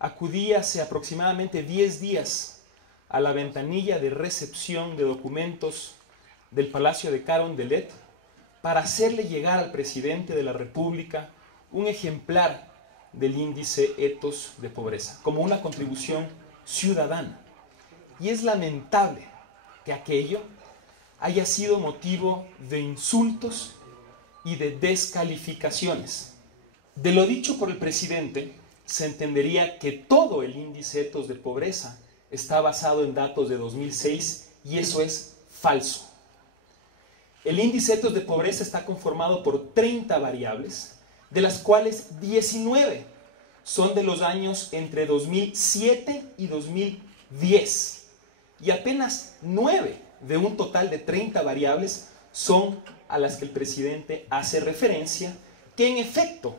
acudí hace aproximadamente 10 días a la ventanilla de recepción de documentos del Palacio de Carondelet para hacerle llegar al presidente de la República un ejemplar del índice Ethos de Pobreza, como una contribución ciudadana. Y es lamentable que aquello haya sido motivo de insultos y de descalificaciones. De lo dicho por el presidente, se entendería que todo el índice Ethos de Pobreza está basado en datos de 2006 y eso es falso. El índice Ethos de Pobreza está conformado por 30 variables, de las cuales 19 son de los años entre 2007 y 2010. Y apenas 9 de un total de 30 variables son a las que el presidente hace referencia, que en efecto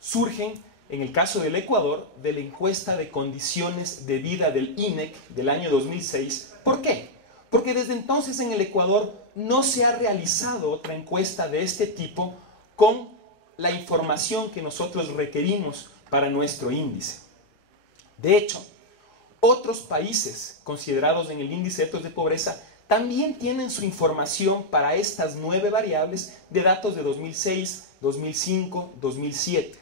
surgen, en el caso del Ecuador, de la encuesta de condiciones de vida del INEC del año 2006. ¿Por qué? Porque desde entonces en el Ecuador no se ha realizado otra encuesta de este tipo con la información que nosotros requerimos para nuestro índice. De hecho, otros países considerados en el índice Ethos de Pobreza también tienen su información para estas 9 variables de datos de 2006, 2005, 2007.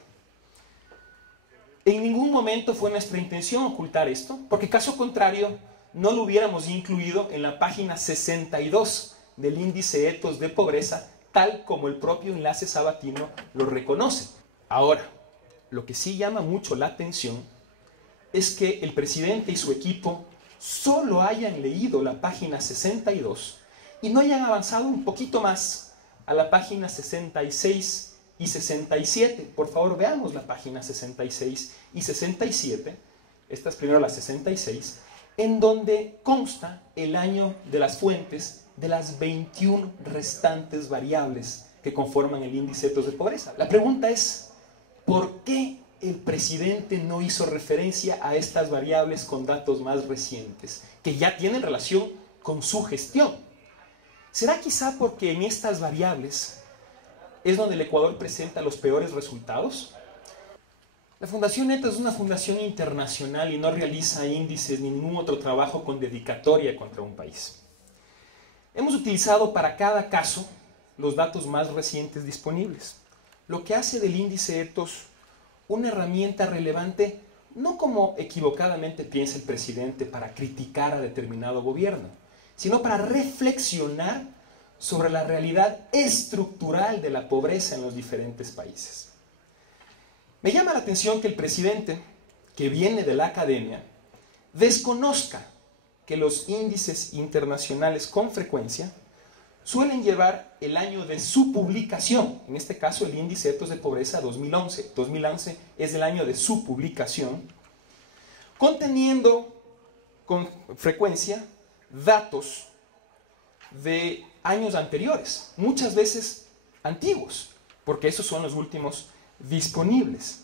En ningún momento fue nuestra intención ocultar esto, porque caso contrario no lo hubiéramos incluido en la página 62 del índice Ethos de Pobreza, tal como el propio Enlace Sabatino lo reconoce. Ahora, lo que sí llama mucho la atención es que el presidente y su equipo solo hayan leído la página 62 y no hayan avanzado un poquito más a la página 66 y 67. Por favor, veamos la página 66 y 67. Esta es primero la 66, en donde consta el año de las fuentes de las 21 restantes variables que conforman el índice Ethos de Pobreza. La pregunta es, ¿por qué el presidente no hizo referencia a estas variables con datos más recientes, que ya tienen relación con su gestión? ¿Será quizá porque en estas variables es donde el Ecuador presenta los peores resultados? La Fundación Ethos es una fundación internacional y no realiza índices ni ningún otro trabajo con dedicatoria contra un país. Hemos utilizado para cada caso los datos más recientes disponibles, lo que hace del índice Ethos una herramienta relevante, no como equivocadamente piensa el presidente para criticar a determinado gobierno, sino para reflexionar sobre la realidad estructural de la pobreza en los diferentes países. Me llama la atención que el presidente, que viene de la academia, desconozca que los índices internacionales con frecuencia suelen llevar el año de su publicación, en este caso el índice Ethos de Pobreza 2011. 2011 es el año de su publicación, conteniendo con frecuencia datos de años anteriores, muchas veces antiguos, porque esos son los últimos disponibles.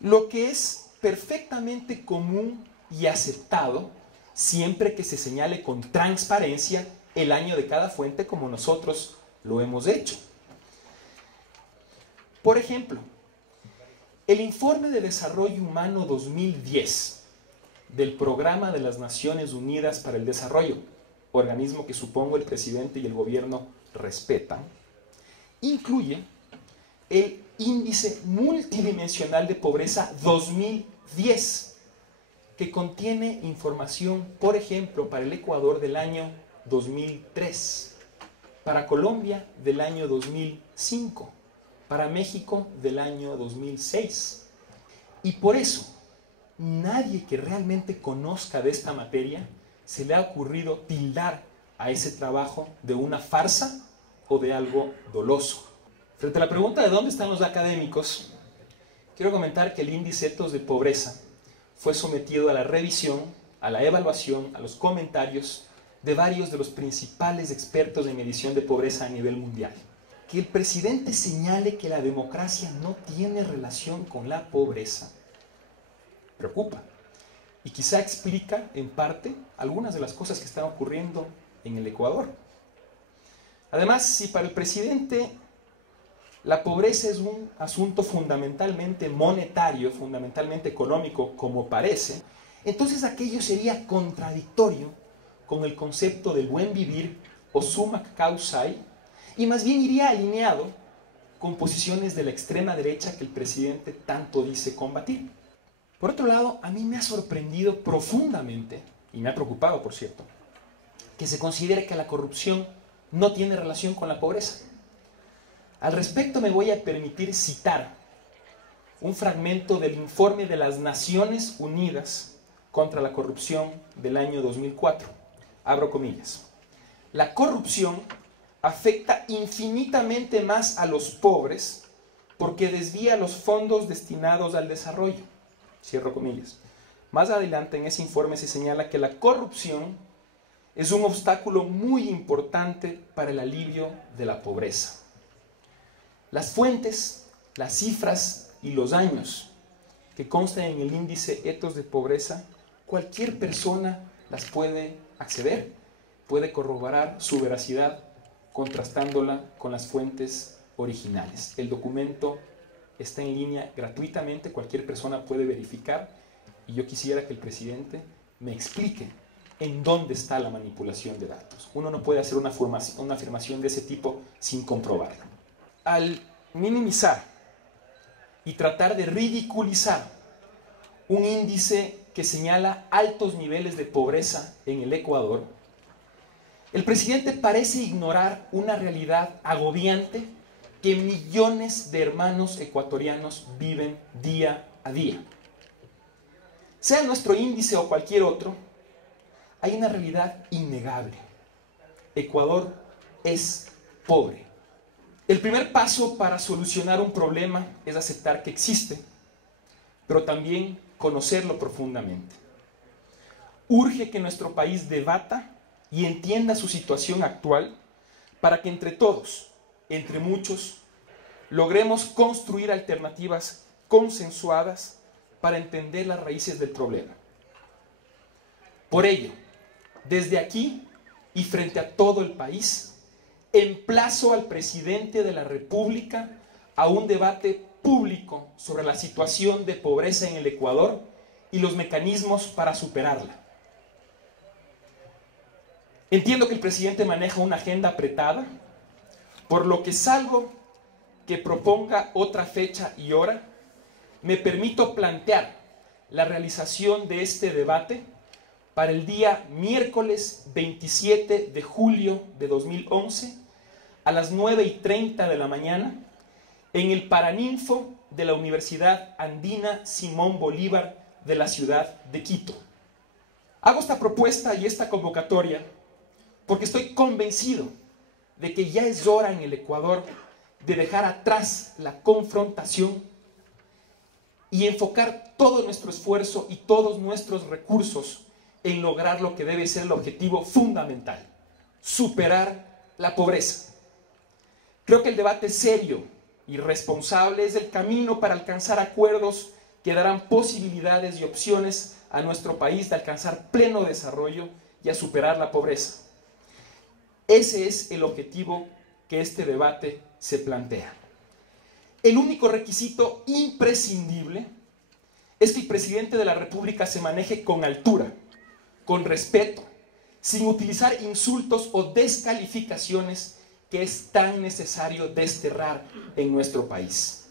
Lo que es perfectamente común y aceptado siempre que se señale con transparencia el año de cada fuente, como nosotros lo hemos hecho. Por ejemplo, el Informe de Desarrollo Humano 2010 del Programa de las Naciones Unidas para el Desarrollo, organismo que supongo el presidente y el gobierno respetan, incluye el Índice Multidimensional de Pobreza 2010, que contiene información, por ejemplo, para el Ecuador del año 2003, para Colombia del año 2005, para México del año 2006. Y por eso, nadie que realmente conozca de esta materia se le ha ocurrido tildar a ese trabajo de una farsa o de algo doloso. Frente a la pregunta de dónde están los académicos, quiero comentar que el índice Ethos de Pobreza fue sometido a la revisión, a la evaluación, a los comentarios de varios de los principales expertos en medición de pobreza a nivel mundial. Que el presidente señale que la democracia no tiene relación con la pobreza preocupa y quizá explica en parte algunas de las cosas que están ocurriendo en el Ecuador. Además, si para el presidente la pobreza es un asunto fundamentalmente monetario, fundamentalmente económico, como parece, entonces aquello sería contradictorio con el concepto del buen vivir o summa causae, y más bien iría alineado con posiciones de la extrema derecha que el presidente tanto dice combatir. Por otro lado, a mí me ha sorprendido profundamente, y me ha preocupado, por cierto, que se considere que la corrupción no tiene relación con la pobreza. Al respecto me voy a permitir citar un fragmento del informe de las Naciones Unidas contra la corrupción del año 2004. Abro comillas. La corrupción afecta infinitamente más a los pobres porque desvía los fondos destinados al desarrollo. Cierro comillas. Más adelante en ese informe se señala que la corrupción es un obstáculo muy importante para el alivio de la pobreza. Las fuentes, las cifras y los años que constan en el índice Ethos de Pobreza, cualquier persona las puede acceder, puede corroborar su veracidad contrastándola con las fuentes originales. El documento está en línea gratuitamente, cualquier persona puede verificar, y yo quisiera que el presidente me explique en dónde está la manipulación de datos. Uno no puede hacer una afirmación de ese tipo sin comprobarlo. Al minimizar y tratar de ridiculizar un índice que señala altos niveles de pobreza en el Ecuador, el presidente parece ignorar una realidad agobiante que millones de hermanos ecuatorianos viven día a día. Sea nuestro índice o cualquier otro, hay una realidad innegable. Ecuador es pobre. El primer paso para solucionar un problema es aceptar que existe, pero también conocerlo profundamente. Urge que nuestro país debata y entienda su situación actual para que entre todos, entre muchos, logremos construir alternativas consensuadas para entender las raíces del problema. Por ello, desde aquí y frente a todo el país, emplazo al presidente de la República a un debate público sobre la situación de pobreza en el Ecuador y los mecanismos para superarla. Entiendo que el presidente maneja una agenda apretada, por lo que salvo que proponga otra fecha y hora, me permito plantear la realización de este debate para el día miércoles 27 de julio de 2011 a las 9:30 de la mañana en el Paraninfo de la Universidad Andina Simón Bolívar de la ciudad de Quito. Hago esta propuesta y esta convocatoria porque estoy convencido de que ya es hora en el Ecuador de dejar atrás la confrontación y enfocar todo nuestro esfuerzo y todos nuestros recursos en lograr lo que debe ser el objetivo fundamental: superar la pobreza. Creo que el debate serio y responsable es el camino para alcanzar acuerdos que darán posibilidades y opciones a nuestro país de alcanzar pleno desarrollo y a superar la pobreza. Ese es el objetivo que este debate se plantea. El único requisito imprescindible es que el presidente de la República se maneje con altura, con respeto, sin utilizar insultos o descalificaciones que es tan necesario desterrar en nuestro país.